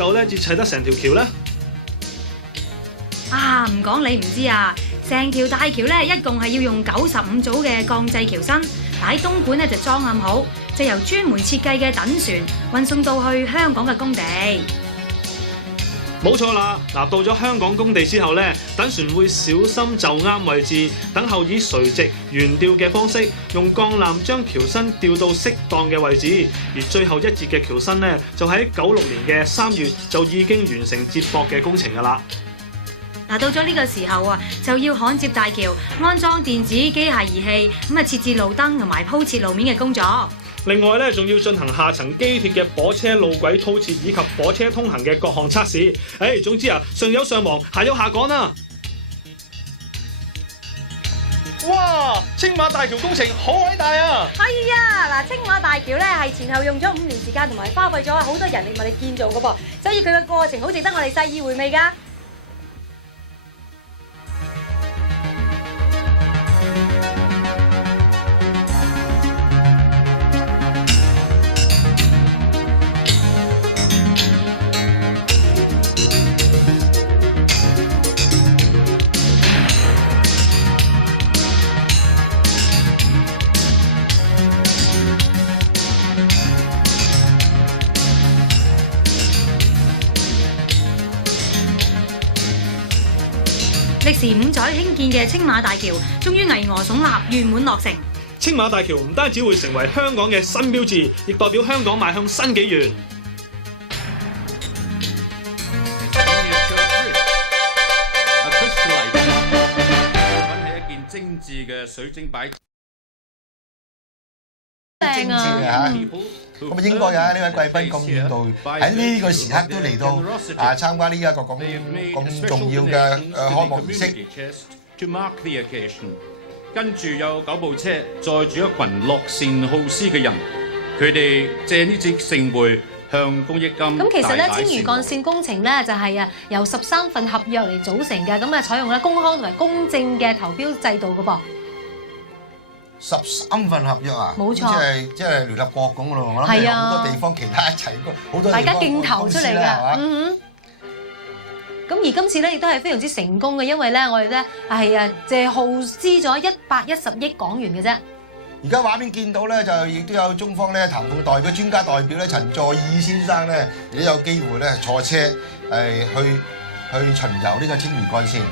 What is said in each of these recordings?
夠咧至砌得成條橋咧？啊，唔講你唔知啊！成條大橋咧，一共係要用95組嘅鋼製橋身，喺東莞咧就裝嵌好，就由專門設計嘅躉船運送到去香港嘅工地。冇錯啦！嗱，到咗香港工地之後咧，躉船會小心就啱位置，等候以垂直懸吊嘅方式，用鋼纜將橋身吊到適當嘅位置，而最後一節嘅橋身咧，就喺96年嘅3月就已經完成接駁嘅工程㗎啦。嗱，到咗呢個時候啊，就要焊接大橋，安裝電子機械儀器，設置路燈同埋鋪設路面嘅工作。另外咧，仲要進行下層機鐵嘅火車路軌鋪設以及火車通行嘅各項測試。總之啊，上有上忙，下有下趕啦。哇！青馬大橋工程好偉大啊！係啊，嗱，青馬大橋咧係前後用咗5年時間，同埋花費咗好多人力物力建造嘅噃，所以佢嘅過程好值得我哋細意回味㗎。歷時5載興建嘅青馬大橋，終於巍峨聳立，圓滿落成。青馬大橋唔單止會成為香港嘅新標誌，亦代表香港邁向新紀元。揾係一件精緻嘅水晶擺。精緻嘅嚇，咁啊應該嘅呢位貴賓咁遠道喺呢個時刻都嚟到參加呢一個咁重要嘅開幕儀式。跟住有9部車載住一群樂善好施嘅人，佢哋借呢次盛會向公益金。咁其實咧，青嶼幹線工程咧就係由13份合約嚟組成嘅，咁採用咧公開同埋公正嘅投標制度嘅噃。13份合約啊，冇錯，即係聯合國咁嘅咯。我諗有好多地方其他一齊，好多大家競投出嚟嘅。咁而今次咧亦都係非常之成功嘅，因為咧我哋咧係淨係耗資咗110億港元嘅啫。而家畫面見到咧，就亦都有中方咧談判代表、專家代表咧陳佐洱先生咧，亦都有機會咧坐車去巡遊呢個青嶼幹線。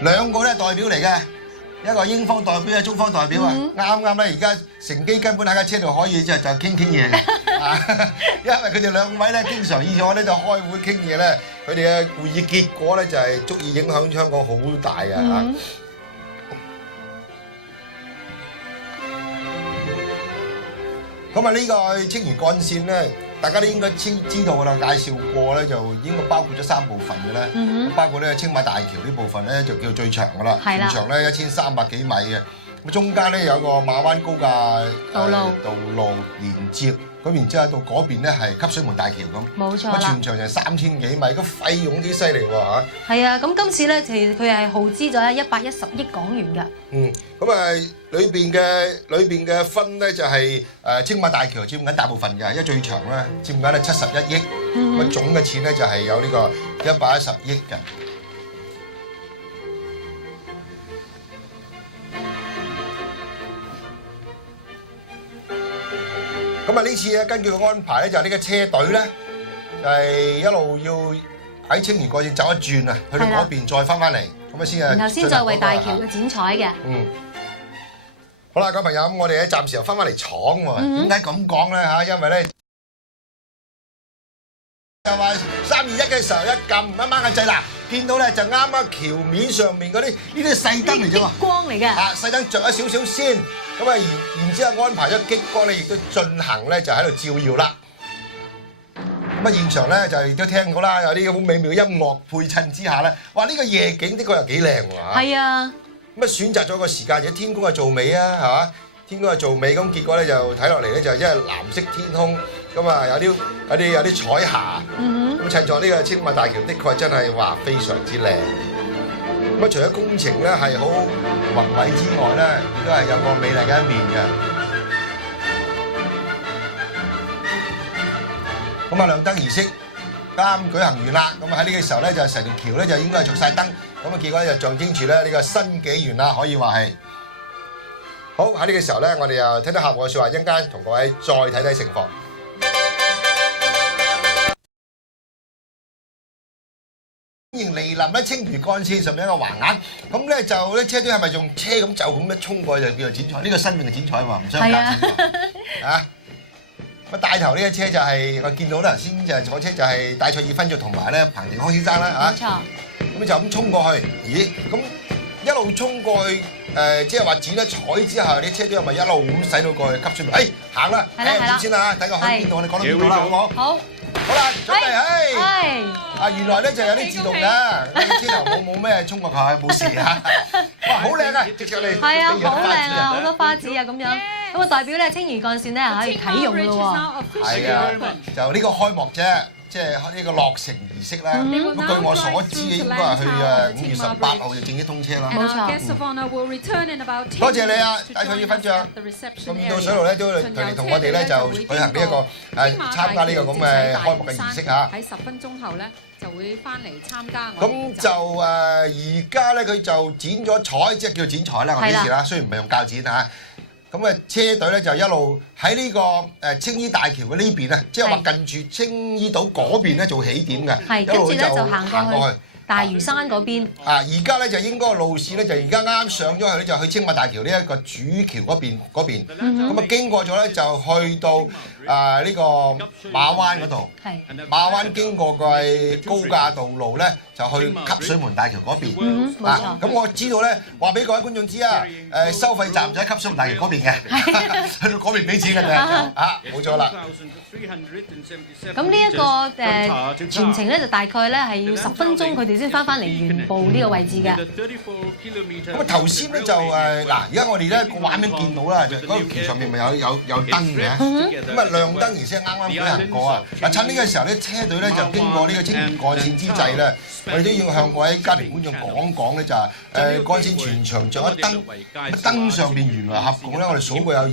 兩個都係代表嚟嘅，一個英方代表，一個中方代表啊！啱啱咧，而家乘機根本喺架車度可以就傾嘢嘅，因為佢哋兩位咧經常以往咧就開會傾嘢咧，佢哋嘅會議結果咧就係足以影響香港好大嘅嚇。咁啊，呢個青嶼幹線咧，大家都應該知道㗎啦，介紹過咧就應該包括咗3部分嘅咧，包括咧青馬大橋呢部分咧就叫做最長㗎啦，全長咧1300幾米嘅，咁中間咧有個馬灣高架道路連接，咁然之後到嗰邊咧係汲水門大橋咁，冇錯啦，全長就3000幾米，個費用幾犀利喎嚇！係啊，咁今次咧其實佢係耗資咗110億港元㗎。咁啊裏邊嘅分咧就係青馬大橋佔緊大部分嘅，因為最長咧佔緊係71億，咁總嘅錢咧就係有呢個110億嘅。咁啊呢次咧根據個安排咧就係呢個車隊咧就係一路要喺青嶼幹線走一轉啊，去到嗰邊再翻嚟，咁啊先啊。然後先再為大橋嘅剪彩嘅。好啦，各位朋友，咁我哋咧暫時又翻嚟廠喎。點解咁講咧嚇？因為咧就話3、2、1嘅時候一撳一掹個掣啦，見到咧就啱啱橋面上面嗰啲呢啲細燈嚟啫喎，激光嚟嘅。細燈着咗少少先，咁啊然之後安排咗激光咧，亦都進行咧就喺度照耀啦。咁啊現場咧就亦都聽到啦，有啲好美妙嘅音樂配襯之下咧，哇！呢個夜景的確又幾靚喎嚇。係啊。咁啊選擇咗個時間，而天公啊做尾啊，係嘛？天公啊做尾，咁結果咧就睇落嚟咧就因為藍色天空，咁啊有啲彩霞，咁襯咗呢個青馬大橋，的確真係話非常之靚。咁啊除咗工程咧係好宏偉之外咧，亦都係有個美麗嘅一面嘅。咁啊亮燈儀式啱舉行完啦，咁喺呢個時候咧就成條橋咧就應該係着晒燈，咁啊結果咧就象徵住咧呢個新紀元啦，可以話係。好，喺呢個時候咧，我哋又聽到客戶嘅説話，一陣間同各位再睇睇情況。歡迎嚟臨咧青嶼幹線上面一個橫額，咁咧就啲車隊係咪用車咁就咁咧衝過去就叫做剪彩？呢個新穎嘅剪彩喎，唔相隔剪喎啊！咁帶頭呢個車就係我見到啦，頭先就係坐車就係戴卓爾勳爵同埋咧彭定康先生啦嚇。冇錯。咁就咁衝過去，咦？咁一路衝過去即係話剪咗彩之後，啲車隊係咪一路咁駛到過去急出嚟？行啦，點先啊？睇個去邊度？我哋講到邊度啦？好唔好？好。好啦，準備，啊原來咧就有啲自動㗎，車頭冇咩衝過去，冇事嚇。哇，好靚啊！直接嚟。係啊，好靚啊，好多花紙啊咁樣。咁啊代表咧青嶼幹線咧可以啟用咯喎。係啊，就呢個開幕啫，即係呢個落成儀式啦。咁據我所知應該係去5月18號就正式通車啦。冇錯。多謝你啊，戴卓爾勳爵。咁到水路咧都嚟同我哋咧就舉行呢一個參加呢個咁嘅開幕嘅儀式嚇。喺10分鐘後咧就會翻嚟參加。咁就而家咧佢就剪咗彩，即係叫剪彩啦，我哋呢次啦，雖然唔係用鉸剪嚇。咁啊車隊咧就一路喺呢個青衣大橋嘅呢邊啊，即係話近住青衣島嗰邊咧做起點嘅，一路咧就行過去大嶼山嗰邊。啊，而家咧就應該個路線咧就而家啱上咗去咧就去青馬大橋呢一個主橋嗰邊。咁啊經過咗咧就去到呢個馬灣嗰度。馬灣經過個高架道路咧就去汲水門大橋嗰邊。冇錯。咁我知道咧話俾各位觀眾知啊，收費站就喺汲水門大橋嗰邊嘅，去到嗰邊俾錢嘅啫。啊，冇錯啦。咁呢一個全程咧就大概咧係要10分鐘，佢哋先翻嚟原部呢個位置嘅。咁啊頭先咧就嗱，而家我哋咧個畫面見到啦，就嗰個橋上面咪有燈嘅。咁啊亮燈儀式啱啱舉行過啊！嗱，趁呢個時候咧，車隊咧就經過呢個青嶼幹線之際咧，我哋都要向各位家庭觀眾講講咧，就係幹線全場着咗燈，燈上面原來合共咧，我哋數過有206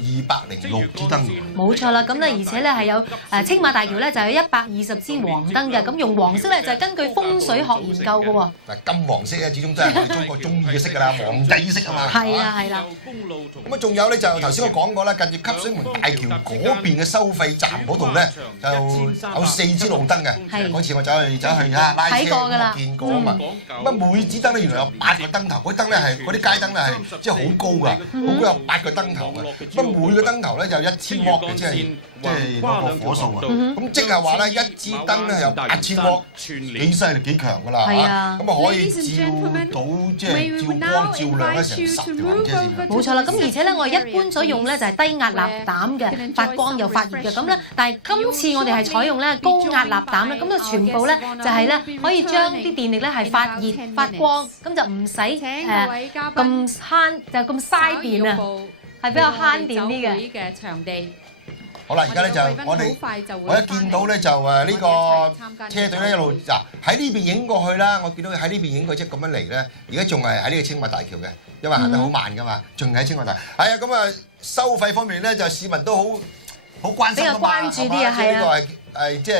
支燈。冇錯啦，咁咧而且咧係有青馬大橋咧就有120支黃燈嘅，咁用黃色咧就係根據風水學研究嘅喎。嗱，金黃色咧始終都係我哋中國中意嘅色㗎啦，皇帝色啊嘛。係啦係啦。咁啊仲有咧就頭先我講過啦，近住汲水門大橋嗰邊嘅收費站嗰度咧就有4支路燈嘅。嗰次我走去拉車我見過啊嘛。咁啊每支燈咧原來有8個燈頭，嗰啲燈咧係嗰啲街燈咧係即係好高㗎，好高有8個燈頭嘅。咁每個燈頭咧就1000瓦嘅，即係嗰個火數啊。咁即係話咧一支燈咧有8000瓦，幾犀利幾強㗎啦嚇。咁啊可以照到即係照光照亮咧成10條行車線。冇錯啦，咁而且咧我哋一般所用咧就係低壓蠟膽嘅，發光又發熱嘅。咁咧，但係今次我哋係採用咧高壓蠟膽咧，咁就全部咧就係咧可以將啲電力咧係發熱發光，咁就唔使咁慳就咁嘥電啊，係比較慳電啲嘅。好啦，而家咧就我一見到咧就呢個車隊咧一路嗱喺呢邊影過去啦，我見到喺呢邊影過即係咁樣嚟咧，而家仲係喺呢個青馬大橋嘅，因為行得好慢㗎嘛，仲喺青馬大橋。係啊，咁啊收費方面咧就市民都好關心㗎嘛，係嘛？即係呢個係即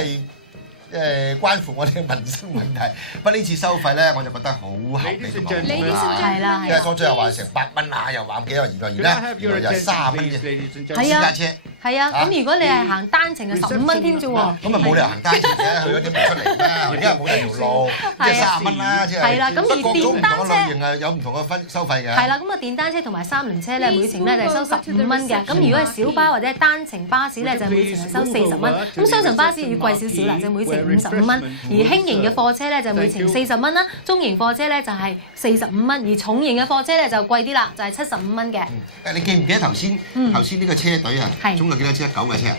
係關乎我哋嘅民生問題。不過呢次收費咧我就覺得好合理嘅嘛，係啦，因為當初又話成100蚊啊，又話幾多，原來又30蚊嘅私家車。係啊，咁如果你係行單程就15蚊添啫喎。咁啊冇理由行單程嘅，去嗰啲唔出嚟啦，因為冇第條路，即係30蚊啦，即係。係啦，咁而電單車類型啊有唔同嘅收費嘅。係啦，咁啊電單車同埋3輪車咧每程咧就係收15蚊嘅，咁如果係小巴或者係單程巴士咧就每程係收40蚊，咁雙層巴士要貴少少啦，就每程55蚊，而輕型嘅貨車咧就每程40蚊啦，中型貨車咧就係45蚊，而重型嘅貨車咧就貴啲啦，就係75蚊嘅。你記唔記得頭先呢個車隊啊？總共幾多車？9架車啊？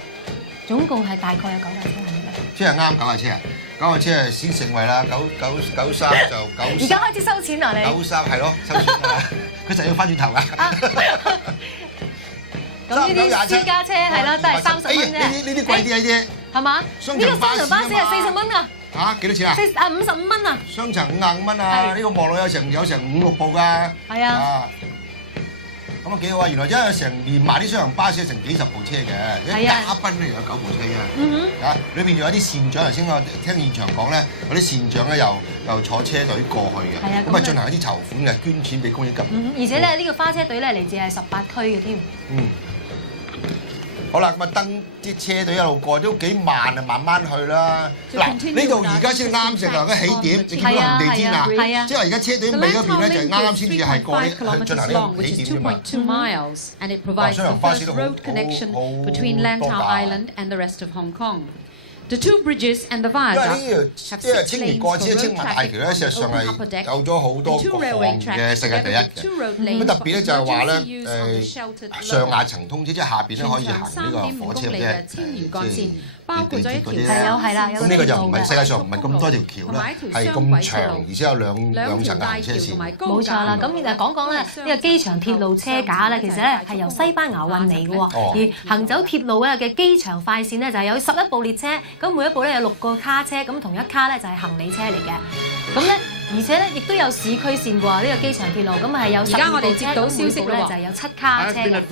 總共係大概有9架車係咪咧？即係啱9架車啊！9架車係先成為啦，993就90。而家開始收錢啦你？93係咯，收錢啦！佢就要翻轉頭㗎。咁呢啲私家車係啦，都係30蚊啫。呢啲貴啲啊呢啲。係嘛？呢個雙層巴士係40蚊㗎。嚇？幾多錢啊？55蚊啊！雙層55蚊啊！呢個望落有成5、6部㗎。係啊。咁咁啊幾好啊！原來因為成連埋啲雙人巴士成幾十部車嘅，一嘉賓咧有9部車嘅，啊裏邊仲有啲善長，頭先我聽現場講咧，有啲善長咧又坐車隊過去嘅，咁啊進行一啲籌款嘅，捐錢俾公益金。而且咧呢個花車隊咧嚟自係18區嘅添。好啦，咁啊登啲車隊一路過都幾慢啊，慢慢去啦。嗱，呢度而家先啱成個起點，你見到紅地氈啊？係啊，即係而家車隊尾嗰邊咧就係啱啱先至係過去進行呢個起點啫嘛。哇，雙人巴士都好多架。The two bridges and the 因為 viaduct 呢條即係青嶼幹線、青馬大橋咧，事實上係有咗好多個項嘅世界第一嘅。咁特別咧就係話咧上下層通車，即係下邊咧可以行呢個火車嘅包括咗一條係啦，咁呢個就唔係世界上唔係咁多條橋咧，係咁長，而且有兩層嘅行車線。冇錯啦，咁講講咧呢個機場鐵路車架咧，其實咧係由西班牙運嚟嘅喎。而行走鐵路咧嘅機場快線咧就係有11部列車，咁每一部咧有6個卡車，咁同一卡咧就係行李車嚟嘅。咁咧而且咧亦都有市區線喎，呢個機場鐵路咁係有12部車，而家我哋接到消息啦，就係有7卡車嘅。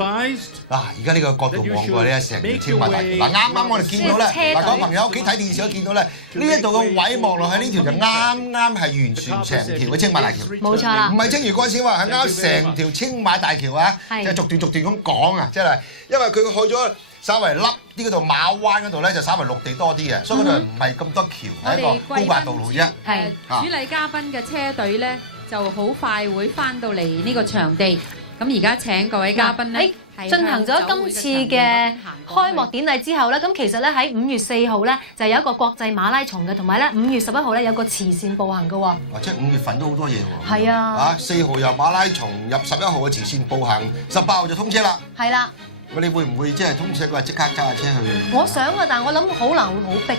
嗱，而家呢個角度望過呢，成條青馬大橋。嗱，啱啱我哋見到咧，嗱，各位朋友屋企睇電視都見到咧，呢一度嘅位望落去呢條就啱啱係完全成條嘅青馬大橋。冇錯啦，唔係青嶼幹線話係啱成條青馬大橋啊，就逐段咁講啊，即係因為佢去咗稍微凹啲嗰度馬灣嗰度咧，就稍微陸地多啲嘅，所以嗰度唔係咁多橋，係一個高架道路啫。主禮嘉賓嘅車隊咧，就好快會翻到嚟呢個場地。咁而家請各位嘉賓咧，進行咗今次嘅開幕典禮之後咧，咁其實咧喺5月4號咧就有一個國際馬拉松嘅，同埋咧5月11號咧有個慈善步行嘅喎。即係5月份都好多嘢喎。係啊。4號有馬拉松，入11號嘅慈善步行，18號就通車啦。係啦。咁你會唔會即係通車嗰日即刻揸下車去？我想啊，但係我諗可能會好逼喎。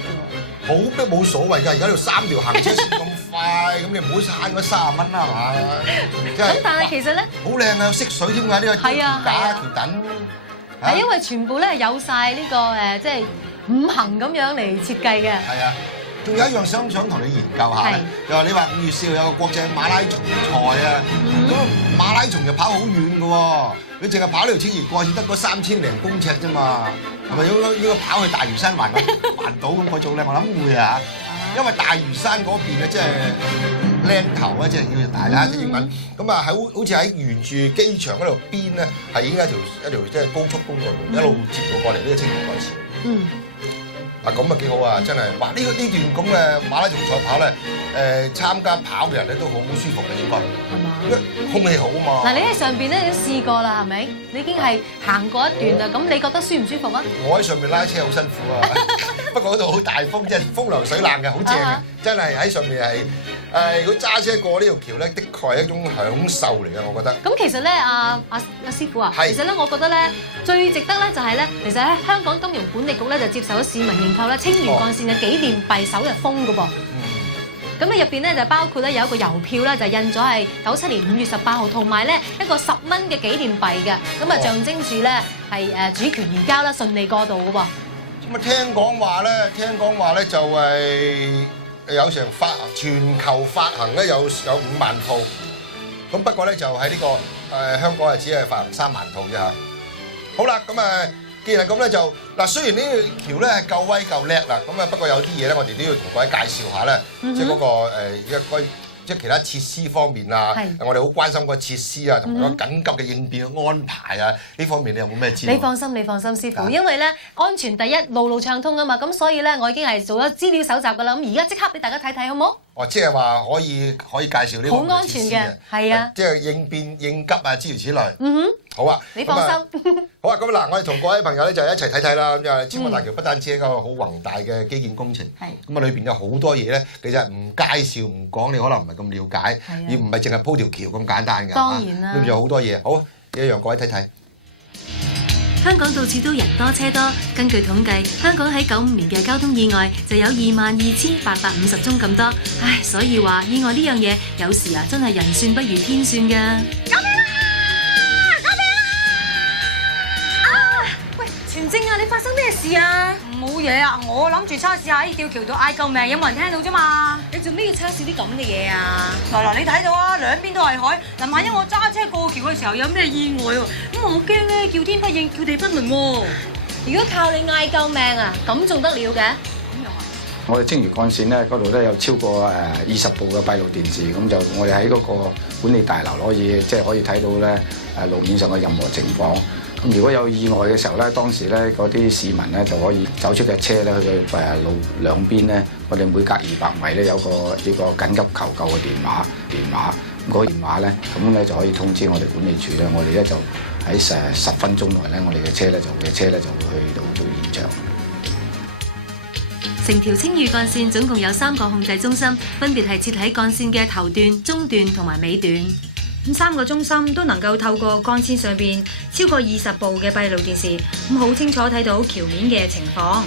好逼冇所謂㗎，而家呢度3條行車線咁快，咁你唔好慳嗰30蚊啦，係嘛？咁但係其實咧，好靚啊，有色水添㗎，呢個橋架橋墩。係因為全部咧有晒呢個即係5行咁樣嚟設計嘅。係啊，仲有一樣想同你研究下咧，就話你話5月4號有個國際馬拉松賽啊，咁馬拉松就跑好遠㗎喎。你淨係跑呢條青嶼幹線得嗰3000零公尺啫嘛，係咪應該跑去大嶼山環島咁嗰種咧？我諗會啊，因為大嶼山嗰邊咧即係靚頭啊，即係叫做大啦，即係英文。咁啊好似喺沿住機場嗰度邊咧，係已經一條即係高速公路一路接到過嚟呢個青嶼幹線。嗱咁啊幾好啊！真係，哇！呢段咁嘅馬拉松賽跑咧，參加跑嘅人咧都好舒服嘅應該，係嘛？因為空氣好啊嘛。嗱，你喺上邊咧都試過啦，係咪？你已經係行過一段啦，咁你覺得舒唔舒服啊？我喺上面拉車好辛苦啊，不過嗰度好大風，即係風涼水冷嘅，好正嘅，真係喺上面係如果揸車過呢條橋咧，的確係一種享受嚟嘅，我覺得。咁其實咧，阿師傅啊，其實咧，我覺得咧最值得咧就係咧，其實喺香港金融管理局咧就接受咗市民認購咧青嶼幹線嘅紀念幣首日封嘅噃。咁咧入邊咧就包括咧有一個郵票咧就印咗係97年5月18號，同埋咧一個10蚊嘅紀念幣嘅，咁啊象徵住咧係主權移交啦，順利過渡嘅喎。咁啊聽講話咧就係有成全球發行咧有5萬套，咁不過咧就喺呢個香港係只係發行3萬套啫嚇。好啦，咁既然係咁咧就嗱，雖然呢條橋咧係夠威夠叻啦，咁不過有啲嘢咧我哋都要同各位介紹下咧，即係嗰個即係其他設施方面啊，我哋好關心個設施啊，同埋個緊急嘅應變嘅安排啊，呢方面你有冇咩資料？你放心，師傅，因為咧安全第一，路路暢通啊嘛，咁所以咧我已經係做咗資料搜集㗎啦，咁而家即刻俾大家睇睇好冇？即係話可以介紹呢個好安全嘅，係啊，即係應變應急啊，諸如此類。好啊，你放心。好啊，咁嗱，我哋同各位朋友咧就一齊睇睇啦。咁因為青馬大橋不單止係一個好宏大嘅基建工程，咁啊裏邊有好多嘢咧，其實唔介紹唔講，你可能唔係咁了解，而唔係淨係鋪條橋咁簡單嘅。當然啦，裏邊有好多嘢。好，一樣各位睇睇。香港到處都人多車多，根據統計，香港喺95年嘅交通意外就有22,850宗咁多。唉，所以話意外呢樣嘢有時啊，真係人算不如天算㗎。救命啊！救命啊！啊！喂，全正啊，你發生咩事啊？冇嘢啊！我諗住測試下喺吊橋度嗌救命，有冇人聽到啫嘛？你做咩要測試啲咁嘅嘢啊？嗱，你睇到啊，兩邊都係海。嗱，萬一我揸車過橋嘅時候有咩意外喎，咁我驚咧叫天不應，叫地不靈喎。如果靠你嗌救命啊，咁仲得了嘅？我哋青嶼幹線咧，嗰度咧有超過20部嘅閉路電視，咁就我哋喺嗰個管理大樓可以睇到咧路面上嘅任何情況。咁如果有意外嘅時候咧，當時咧嗰啲市民咧就可以走出嘅車咧，去到路兩邊咧，我哋每隔200米咧有個呢個緊急求救嘅電話，咁嗰個電話咧，咁咧就可以通知我哋管理處咧，我哋咧就喺10分鐘內咧，我哋嘅車咧就會去到現場。成條青嶼幹線總共有3個控制中心，分別係設喺幹線嘅頭段、中段同埋尾段。咁3個中心都能夠透過幹線上邊超過20部嘅閉路電視，咁好清楚睇到橋面嘅情況。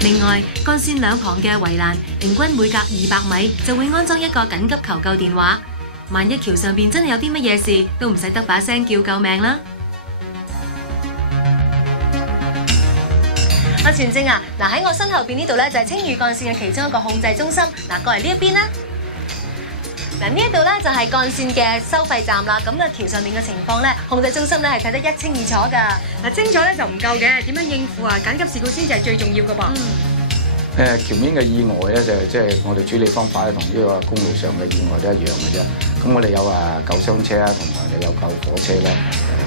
另外，幹線兩旁嘅圍欄，平均每隔200米就會安裝一個緊急求救電話。萬一橋上邊真係有啲乜嘢事，都唔使得把聲叫救命啦。阿全正啊，嗱喺我身後邊呢度咧就係青嶼幹線嘅其中一個控制中心，嗱過嚟呢一邊啦。嗱呢一度咧就係幹線嘅收費站啦，咁啊橋上面嘅情況咧，控制中心咧係睇得一清二楚㗎。嗱，清楚咧就唔夠嘅，點樣應付啊？緊急事故先至係最重要㗎噃。橋面嘅意外咧，即係我哋處理方法咧，同呢個公路上嘅意外都一樣嘅啫。咁我哋有救傷車啊，同埋我哋有救火車咧，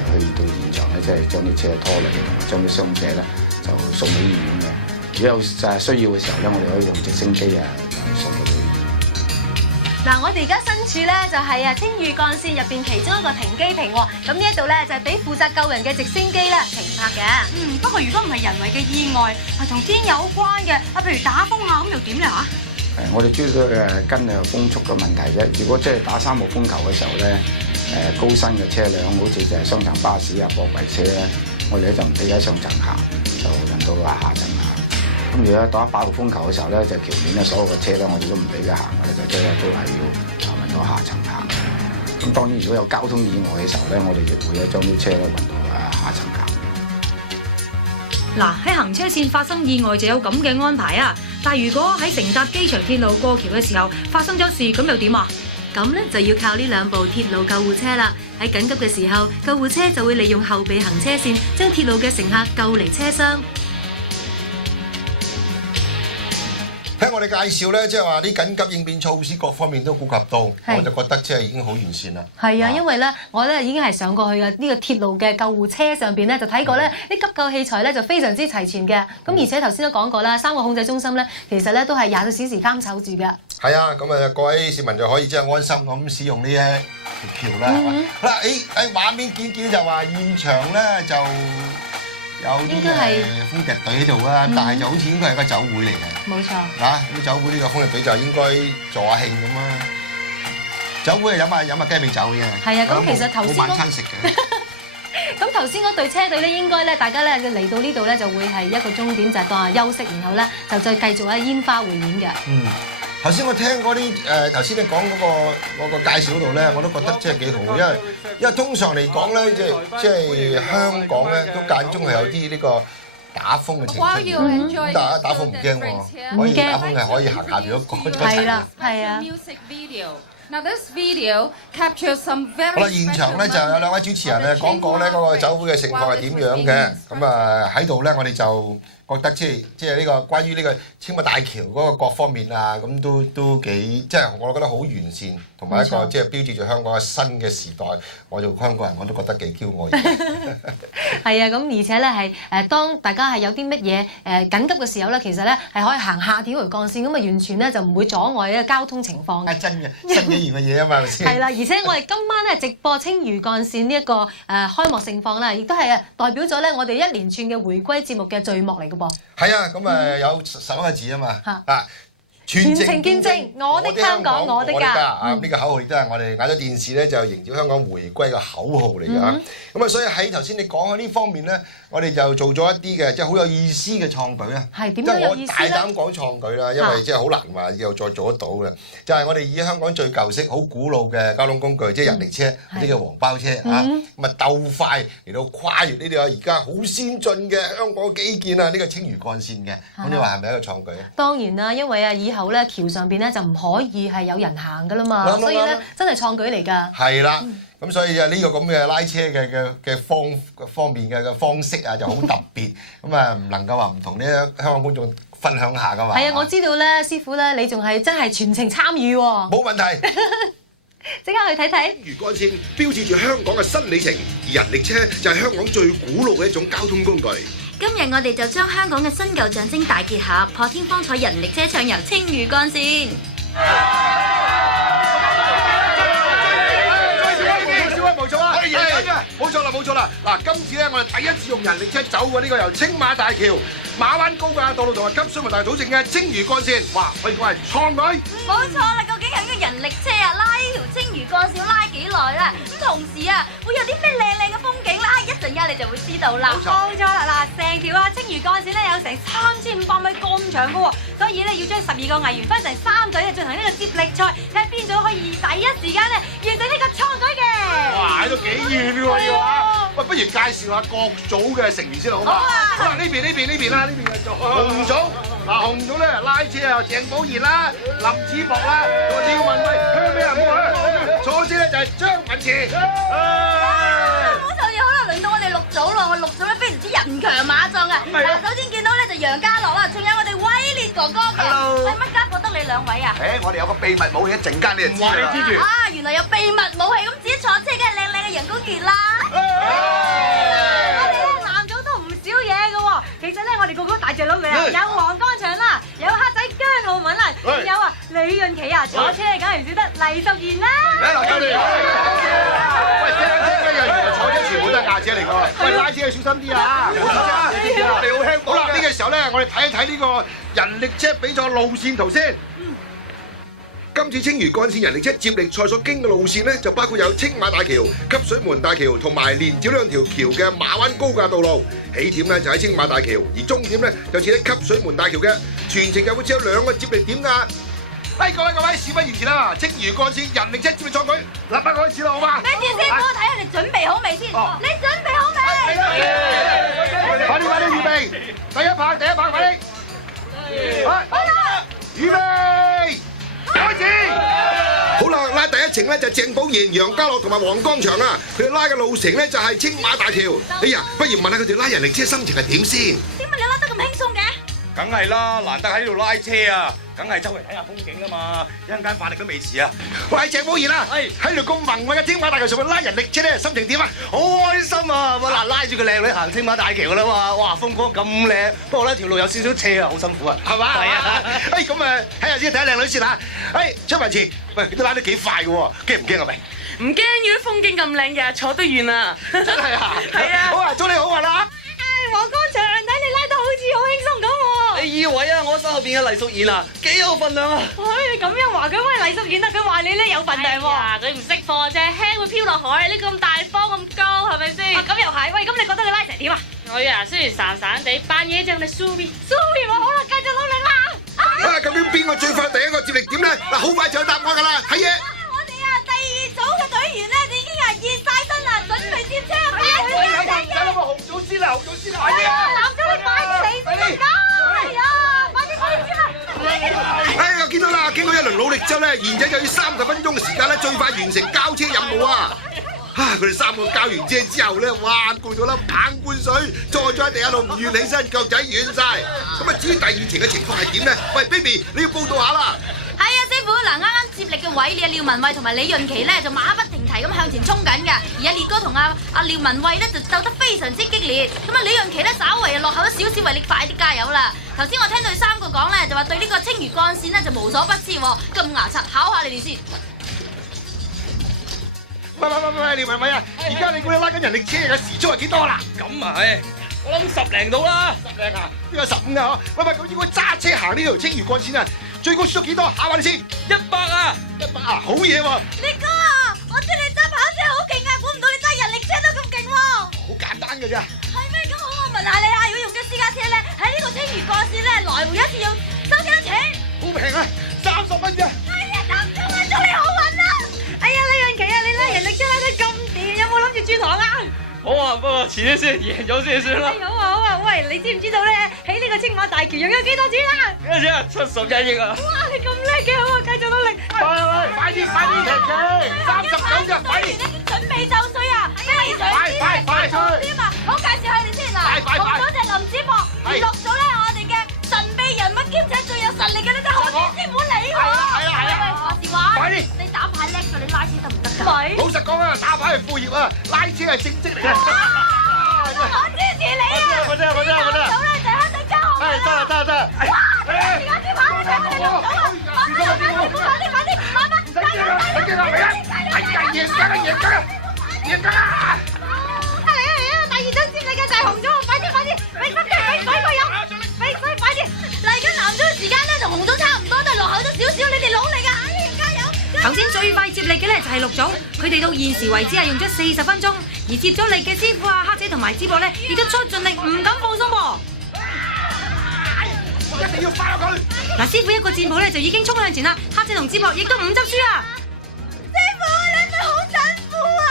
去到現場咧，即係將啲車拖離，同埋將啲傷者咧就送去醫院嘅。如果有需要嘅時候咧，我哋可以用直升機送到去醫院。嗱，我哋而家身處咧就係青嶼幹線入邊其中一個停機坪喎，咁呢一度咧就係俾負責救人嘅直升機咧停泊嘅。不過如果唔係人為嘅意外，係同天有關嘅，譬如打風啊，咁又點咧嚇？我哋主要跟風速嘅問題啫。如果即係打3號風球嘅時候咧，高身嘅車輛，好似就係雙層巴士啊、貨櫃車咧，我哋咧就唔俾喺上層行，就輪到下層行。咁如果打8號風球嘅時候咧，就橋面咧所有嘅車咧，我哋都唔俾佢行嘅，就即係都係要運到下層行。咁當然如果有交通意外嘅時候咧，我哋亦會將啲車咧運到下層行。嗱，喺行車線發生意外就有咁嘅安排啊！但係如果喺乘搭機場鐵路過橋嘅時候發生咗事，咁又點啊？咁咧就要靠呢2部鐵路救護車啦。喺緊急嘅時候，救護車就會利用後備行車線，將鐵路嘅乘客救離車廂。聽我哋介紹咧，即係話啲緊急應變措施各方面都顧及到，我就覺得即係已經好完善啦。係啊，因為咧我咧已經係上過去嘅呢個鐵路嘅救護車上邊咧，就睇過咧啲急救器材咧就非常之齊全嘅。咁而且頭先都講過啦，3個控制中心咧其實咧都係24小時監守住嘅。係啊，咁啊各位市民就可以即係安心咁使用呢一條橋啦。好啦，喺畫面見就話現場咧就有啲風笛隊喺度啦，但係就好似應該係個酒會嚟嘅。冇錯。啲酒會呢個風笛隊就應該助下興咁啦。酒會係飲下雞尾酒嘅。係啊，咁其實頭先冇晚餐食嘅。咁頭先嗰隊車隊咧，應該咧大家咧嚟到呢度咧就會係一個終點，就係當下休息，然後咧就再繼續喺煙花匯演嘅。頭先我聽嗰啲頭先你講嗰個介紹嗰度咧，我都覺得即係幾好，因為通常嚟講咧，即係香港咧都間中係有啲呢個打風嘅情況。咁但係打風唔驚喎，可以打風係可以行下邊嗰個。係啦，係啊。好啦，現場咧就有2位主持人咧講過咧嗰個酒會嘅情況係點樣嘅。咁啊喺度咧，我哋就覺得即係呢個關於呢個青馬大橋嗰個各方面啊，咁都幾即係我覺得好完善，同埋一個即係標誌住香港嘅新嘅時代。我做香港人我都覺得幾驕傲。係啊，咁而且咧係當大家係有啲乜嘢緊急嘅時候咧，其實咧係可以行下條幹線，咁啊完全咧就唔會阻礙呢個交通情況。係真嘅，新紀元嘅嘢啊嘛，係咪先？係啦，而且我哋今晚咧直播青嶼幹線呢一個開幕盛況啦，亦都係代表咗咧我哋一連串嘅回歸節目嘅序幕嚟嘅噃。係啊，咁有11個字啊嘛，全程見證我的香港我的家啊！呢個口號亦都係我哋亞洲電視咧就迎接香港回歸嘅口號嚟㗎。咁啊，所以喺頭先你講嘅呢方面咧，我哋就做咗一啲嘅即係好有意思嘅創舉啊！係點即係我樣有意思咧？大膽講創舉啦，因為即係好難話以後再做得到嘅。就係我哋以香港最舊式、好古老嘅交通工具，即係人力車，呢個黃包車嚇，咁啊鬥快嚟到跨越呢啲而家好先進嘅香港基建啊！呢個青嶼幹線嘅，咁你話係咪一個創舉啊？當然啦，因為啊，以後咧橋上邊咧就唔可以係有人行噶啦嘛，所以咧真係創舉嚟㗎。係啦，咁所以啊呢個咁嘅拉車嘅方面嘅方式啊就好特別，咁啊唔能夠話唔同啲香港觀眾分享下㗎嘛。係啊，我知道咧，師傅咧，你仲係真係全程參與喎。冇問題。即刻去睇睇。青嶼幹線標誌住香港嘅新里程，而人力車就係香港最古老嘅一種交通工具。今日我哋就將香港嘅新舊象徵大結合，破天荒坐人力車暢遊青嶼幹線。冇錯啊！冇錯啦！嗱，今次咧我哋第一次用人力車走過呢個由青馬大橋、馬灣高架道路同埋急水門大道組成嘅青嶼幹線，哇！可以講係創舉。冇錯啦，究竟係呢個人力車啊拉呢條青嶼幹線要拉幾耐咧？咁同時啊，會有啲咩靚靚嘅風景啦？一陣間你就會知道啦。冇錯啦，嗱，成條啊青嶼幹線咧有成3500米咁長嘅喎，所以咧要將12個藝員分成3隊咧進行呢個接力賽，睇下邊組可以第一時間咧完成呢個創舉嘅。哇，喺度幾遠喎要啊！喂，不如介紹下各組嘅成員先好嘛？好啦，呢邊啦，呢邊嘅組紅組，嗱紅組咧拉車啊鄭寶賢啦、林子博啦、廖文慧，向邊啊？唔好去，坐車咧就係張文慈。好就好啦，輪到我哋6組咯，我6組咧非常之人強馬壯啊！嗱，首先見到咧就楊家樂啦，仲有我哋威烈哥哥嘅。係乜家覺得你2位啊？我哋有個秘密武器，一陣間你就知啦。知住。啊，原來有秘密武器，咁自己坐車梗係靚靚嘅楊公傑啦。我哋咧男組都唔少嘢嘅喎，其實咧我哋個個大隻佬嘅，有黃光祥啦，有黑仔姜浩文啦，仲有啊李潤琪啊，坐車梗係唔少得黎淑賢啦。嗱，教練，喂，聽咧，原來坐車全部都係亞姐嚟㗎，喂，拉車要小心啲啊！冇錯啊，你好輕。好啦，呢個時候咧，我哋睇一睇呢個人力車比賽路線圖先。今次青嶼幹線人力車接力賽所經嘅路線咧，就包括有青馬大橋、汲水門大橋同埋連接兩條橋嘅馬灣高架道路。起點咧就喺青馬大橋，而終點咧就設喺汲水門大橋嘅。全程又會只有2個接力點㗎。各位，事不宜遲啦！青嶼幹線人力車接力創舉，立刻開始啦，好嘛？咪住先，我睇下你準備好未先。你準備好未？快啲預備！第一棒，快啲！好啦，預備！開始！好啦，拉第一程咧就鄭寶賢、楊家樂同埋黃光祥啊，佢哋拉嘅路程咧就係青馬大橋。哎呀，不如問下佢哋拉人力車心情係點先？點解你拉得咁輕鬆嘅？梗係啦，難得喺度拉車啊，梗係周圍睇下風景啦嘛，一陣間發力都未遲啊！喂，鄭寶賢啊，喺條咁宏偉嘅青馬大橋上面拉人力車咧，心情點啊？好開心啊！嗱，拉住個靚女行青馬大橋啦嘛，哇，風光咁靚，不過咧條路有少少斜啊，好辛苦啊，係嘛？係啊！咁啊，睇下先，睇下靚女先嚇。張文慈，喂，你都拉得幾快嘅喎，驚唔驚啊？唔驚，如果風景咁靚嘅，坐得遠啊！真係啊！係啊！好啊，祝你好運啦！黃光祥，睇你拉得好似好輕鬆咁喎。你以為啊，我手後邊嘅黎淑賢啊，幾有份量啊！你咁樣話佢喂黎淑賢啊，佢話你咧有份量喎。佢唔識貨啫，輕會飄落海，你咁大方咁高，係咪先？咁又係，喂，咁你覺得佢拉成點啊？我啊，雖然散散地，扮嘢就你 Subi 喎，好啦，繼續努力啦！究竟邊個最快第一個接力點咧？嗱，好快就有答案㗎啦，睇嘢！我哋啊，第2組嘅隊員咧，已經係熱晒身啦，準備接車。紅組先啦！男組你快啲嚟先啦！快啲先啦！我見到啦，經過一輪努力之後咧，賢仔就要30分鐘嘅時間咧，最快完成交車任務啊！佢哋3個交完車之後咧，哇，攰到粒棒灌水，坐咗喺地下度唔願起身，腳仔軟晒。咁啊，至於第2程嘅情況係點咧？喂 ，baby， 你要報道下啦！係啊，師傅，嗱，啱啱接力嘅位，你廖文慧同埋李潤琪咧就馬不停蹄咁向前衝緊嘅，而阿烈哥同阿廖文慧咧就鬥得非常之激烈，咁啊李潤琪咧稍為落後咗少少，為你快啲加油啦！頭先我聽到佢3個講咧，就話對呢個青嶼幹線咧就無所不知喎，咁牙刷考下你哋先。喂，廖文慧啊，而家你估你拉緊人力車嘅時速係幾多啦？咁啊係，我諗10零到啦，10零啊？邊有15啊？喂，咁如果揸車行呢條青嶼幹線啊，最高時速幾多？考下你先。100啊！100啊，好嘢喎！烈哥啊，我知你揸跑車好勁啊，估唔到你揸人力車都咁勁喎！好簡單㗎咋？係咩？咁好啊，問下你啊，如果用咗私家車咧，喺呢個青嶼幹線咧來回一次要收幾多錢？好平啊，30蚊啫。哎呀，30蚊祝你好運啊！哎呀，李潤琪啊，你拉人力車拉得咁掂，有冇諗住轉行啊？好啊，不過遲啲先，贏咗先算啦。好啊好啊，喂，你知唔知道咧？喺呢個青馬大橋用咗幾多錢啊？幾多錢啊？71億啊！哇，你咁叻嘅，好啊，繼續努力。快啲，39啫，快啲！已經準備就緒啊！非常之叻，添啊！好介紹佢哋先嗱，紅組就林子博，而綠組咧我哋嘅神秘人物兼且最有實力嘅咧就何天師傅你喎。係啦，話時話，快啲！你打牌叻㗎，你拉車得唔得㗎？咪。老實講啊，打牌係副業啊，拉車係正職嚟嘅。我支持你啊！我知。綠組咧就係黑仔交學。得。哇！時間先跑，你睇我哋綠組啊！快啲，慢慢，加油！贏㗎啦！嚟啊！第二張先，你嘅就係紅組，快啲！俾水佢飲，俾水快啲！嗱，而家藍組嘅時間咧同紅組差唔多，都係落後咗少少，你哋努力啊！加油！頭先最快接力嘅咧就係綠組，佢哋到現時為止係用咗40分鐘，而接咗力嘅師傅啊、黑姐同埋淄博咧，亦都出盡力，唔敢放鬆噃。一定要快過佢！嗱，師傅一個箭步咧就已經衝向前啦，黑姐同淄博亦都5執輸啊！師傅，你係咪好辛苦啊？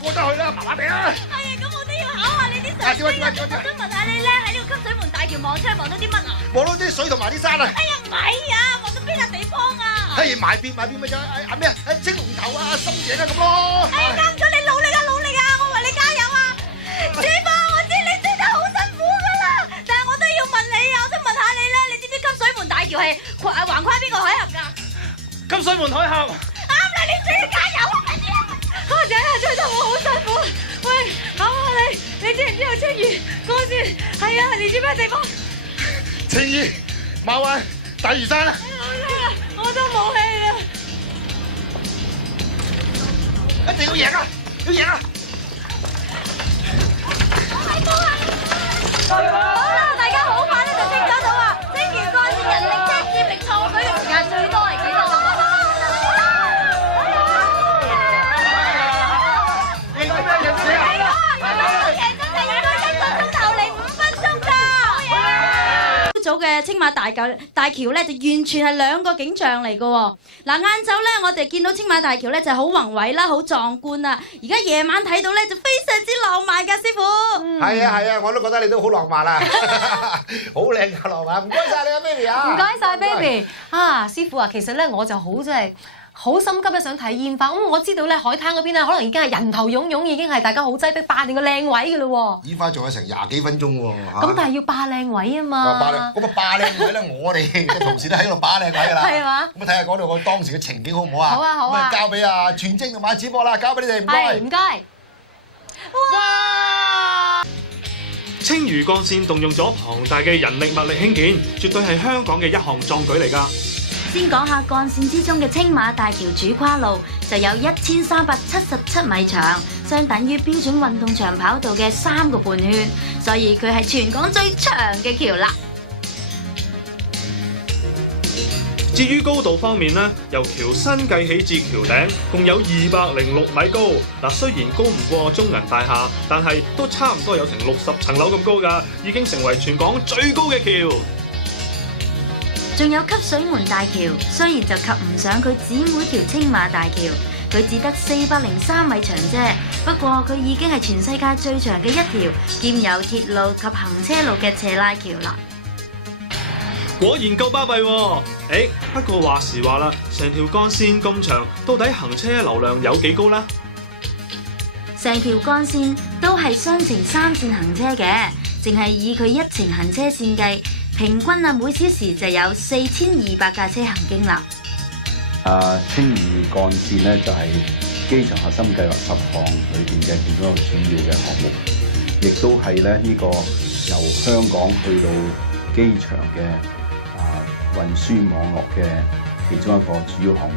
過得去啦，麻麻地啦。係啊，咁我都要考下你啲常識啊！我想問下你咧，喺呢個汲水門大橋望出去望到啲乜啊？望到啲水同埋啲山啊！哎呀，唔係啊，望到邊笪地方啊？埋邊咪就係咩啊？青龍頭啊、深井啊咁咯。哎，啱咗，你努力啊！我為你加油啊！師傅，我知你追得好辛苦㗎啦，但係我都要問你啊！我想問下你咧，你知唔知汲水門大橋係橫跨邊個海峽㗎？汲水門海峽。啱啦，你最要加油啊！快啲啊！蝦仔啊，追得我好辛苦。喂，考下你知唔知道青嶼幹線係啊？連住咩地方？青嶼、馬灣、大嶼山啊！我都冇氣啦！一定要贏啊！好啦，大家好快咧就清咗到啊！青嶼幹線人力車接力創舉嘅時間最多係幾多？組嘅青馬大橋咧就完全係兩個景象嚟嘅喎。嗱，晏晝咧我哋見到青馬大橋咧就好宏偉啦，好壯觀啊！而家夜晚睇到咧就非常之浪漫㗎，師傅。係啊，我都覺得你都好浪漫啊，好靚㗎浪漫。唔該曬你啊，Baby 啊！唔該曬 Baby 啊，師傅啊，其實咧我就好心急咧，想睇煙花。咁我知道咧，海灘嗰邊咧，可能已經係人頭湧湧，已經係大家好擠迫，霸定個靚位嘅咯喎。煙花仲有成20幾分鐘喎。咁但係要霸靚位啊嘛。咁啊霸靚位咧，我哋嘅同事都喺度霸靚位㗎啦。係嘛？咁啊睇下嗰度個當時嘅情景好唔好啊？好啊。咁啊交俾阿全晶同埋淄博啦，交俾你哋唔該。唔該。哇！青嶼幹線動用咗龐大嘅人力物力興建，絕對係香港嘅一項壯舉嚟㗎。先講下幹線之中嘅青馬大橋主跨路，就有1377米長，相等於標準運動場跑道嘅3個半圈，所以佢係全港最長嘅橋啦。至於高度方面呢，由橋身計起至橋頂，共有206米高。嗱，雖然高唔過中銀大廈，但係都差唔多有成60層樓咁高㗎，已經成為全港最高嘅橋。仲有汲水門大橋，雖然就及唔上佢姊妹條青馬大橋，佢只得403米長啫。不過佢已經係全世界最長嘅一條兼有鐵路及行車路嘅斜拉橋啦。果然夠巴閉喎！不過話時話啦，成條幹線咁長，到底行車流量有幾高呢？成條幹線都係雙程3線行車嘅，淨係以佢一程行車線計，平均每小時就有4200架車行經啦。青嶼幹線咧就係機場核心計劃10項裏邊嘅其中一個主要嘅項目，亦都係咧呢個由香港去到機場嘅運輸網絡嘅其中一個主要項目。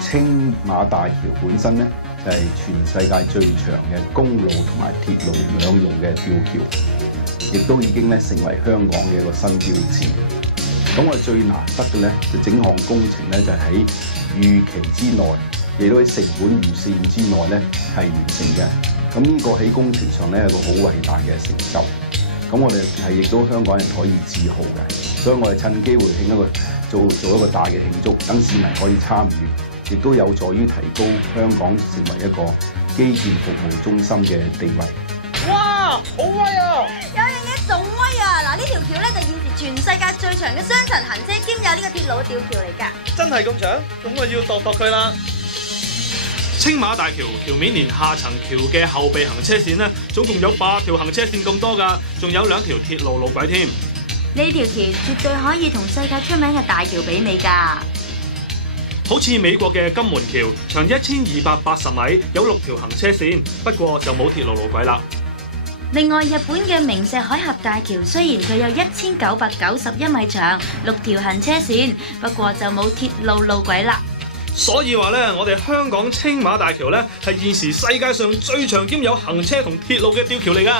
青馬大橋本身咧就係全世界最長嘅公路同埋鐵路兩用嘅吊橋，亦都已經咧成為香港嘅一個新標誌。咁我最難得嘅咧，就整項工程咧就喺預期之內，亦都喺成本預算之內咧係完成嘅。咁呢個喺工程上咧係一個好偉大嘅成就。咁我哋係亦都香港人可以自豪嘅，所以我哋趁機會做一個大嘅慶祝，等市民可以參與，亦都有助於提高香港成為一個基建服務中心嘅地位。哇，好威啊！有樣嘢仲威啊！嗱，呢條橋咧就現時全世界最長嘅雙層行車兼有呢個鐵路嘅吊橋嚟㗎。真係咁長，咁我要度佢啦。青馬大橋橋面連下層橋嘅後備行車線呢，總共有8條行車線咁多㗎，仲有2條鐵路路軌添。呢條橋絕對可以同世界出名嘅大橋媲美㗎。好似美國嘅金門橋，長1280米，有6條行車線，不過就冇鐵路路軌啦。另外，日本嘅明石海峽大橋雖然佢有1991米長，6條行車線，不過就冇鐵路路軌啦。所以話咧，我哋香港青馬大橋咧係現時世界上最長兼有行車同鐵路嘅吊橋嚟㗎。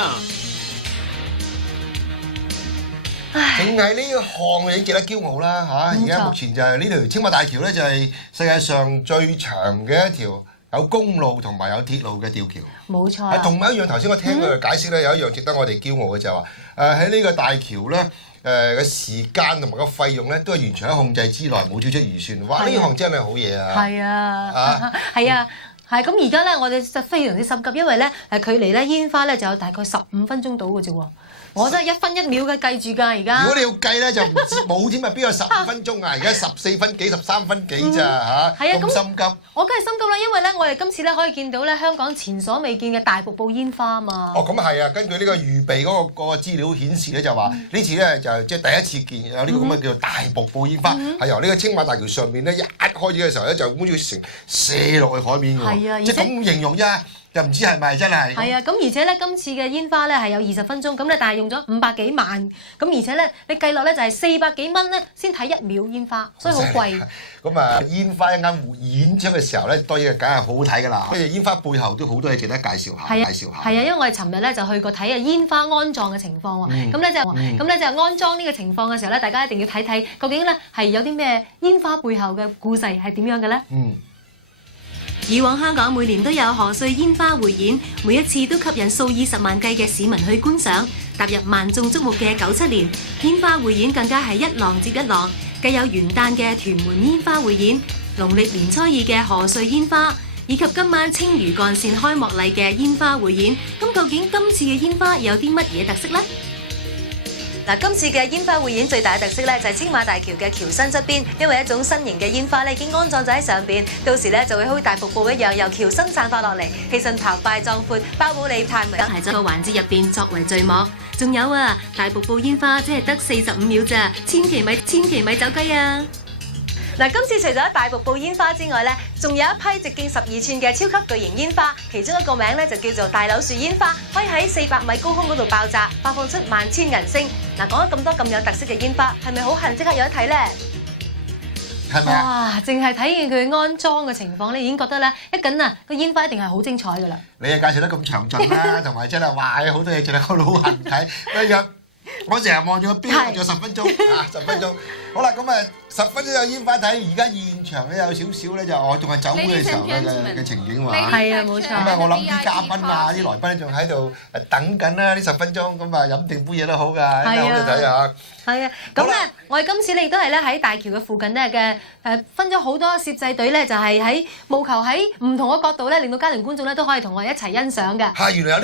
淨係呢一項已經值得驕傲啦嚇！而家目前就係呢條青馬大橋咧，就係世界上最長嘅一條有公路同埋有鐵路嘅吊橋。冇錯。同埋一樣，頭先我聽佢解釋咧，有一樣值得我哋驕傲嘅就係話，喺呢個大橋咧。嘅時間同埋個費用咧，都係完全喺控制之內，冇超出預算。哇！呢項真係好嘢啊！係啊，係啊，係咁而家咧，我哋就非常之心急，因為咧距離咧煙花咧就有大概15分鐘到嘅啫喎。我真係1分1秒嘅計住㗎，而家。如果你要計咧，就唔知冇添啊！邊有15分鐘啊？而家14分幾、13分幾咋嚇？係啊，咁心急。我梗係心急啦，因為咧，我哋今次咧可以見到咧香港前所未見嘅大瀑布煙花啊嘛。哦，咁係啊！根據呢個預備嗰個資料顯示咧，就話呢次咧就即係第一次見有呢個咁嘅叫做大瀑布煙花，係由呢個青馬大橋上面咧一開始嘅時候咧就好似成射落去海面㗎喎。即係咁形容啫。又唔知係咪真係？係啊，咁而且咧，今次嘅煙花咧係有20分鐘，咁咧但係用咗500幾萬，咁而且咧你計落咧就係400幾蚊咧先睇1秒煙花，所以好貴。咁啊，煙花一間演出嘅時候咧，當然梗係好好睇㗎啦。跟住煙花背後都好多嘢值得介紹下。係啊，因為我哋尋日咧就去過睇啊煙花安裝嘅情況喎。咁咧就安裝呢個情況嘅時候咧，大家一定要睇睇究竟咧係有啲咩煙花背後嘅故事係點樣嘅咧？以往香港每年都有賀歲煙花匯演，每一次都吸引數以十萬計嘅市民去觀賞。踏入萬眾矚目嘅97年，煙花匯演更加係一浪接一浪，繼有元旦嘅屯門煙花匯演、農曆年初2嘅賀歲煙花，以及今晚青嶼幹線開幕禮嘅煙花匯演。咁究竟今次嘅煙花有啲乜嘢特色呢？嗱，今次嘅煙花匯演最大嘅特色咧，就係青馬大橋嘅橋身側邊，因為一種新型嘅煙花咧已經安裝咗喺上邊，到時咧就會好似大瀑布一樣由橋身散發落嚟，氣勢澎湃壯闊，包保你嘆為。喺個環節入邊作為序幕，仲有啊，大瀑布煙花只係得45秒咋，千祈咪走雞啊！嗱，今次除咗大瀑布煙花之外咧，仲有一批直徑12寸嘅超級巨型煙花，其中一個名咧就叫做大柳樹煙花，可以喺400米高空嗰度爆炸，發放出萬千銀星。嗱，講咗咁多咁有特色嘅煙花，係咪好恨即刻有得睇咧？係咪啊？哇！淨係睇見佢安裝嘅情況咧，已經覺得咧一緊啊個煙花一定係好精彩㗎啦。你又介紹得咁詳盡啦，同埋真係話好多嘢真係好恨睇。我成日望住個錶，仲有10分鐘啊，10分鐘。好啦，咁啊10分鐘有煙花睇，而家現場咧有少少咧就我仲係走會嘅時候嘅情景喎。係啊，冇錯。咁啊，我諗啲嘉賓啊、啲來賓仲喺度等緊啦，呢10分鐘咁啊飲定杯嘢都好㗎，好嚟睇下。係啊，咁咧我哋今次咧亦都係咧喺大橋嘅附近咧嘅分咗好多攝製隊咧，就係喺務求喺唔同嘅角度咧，令到家庭觀眾咧都可以同我哋一齊欣賞嘅。係，原來有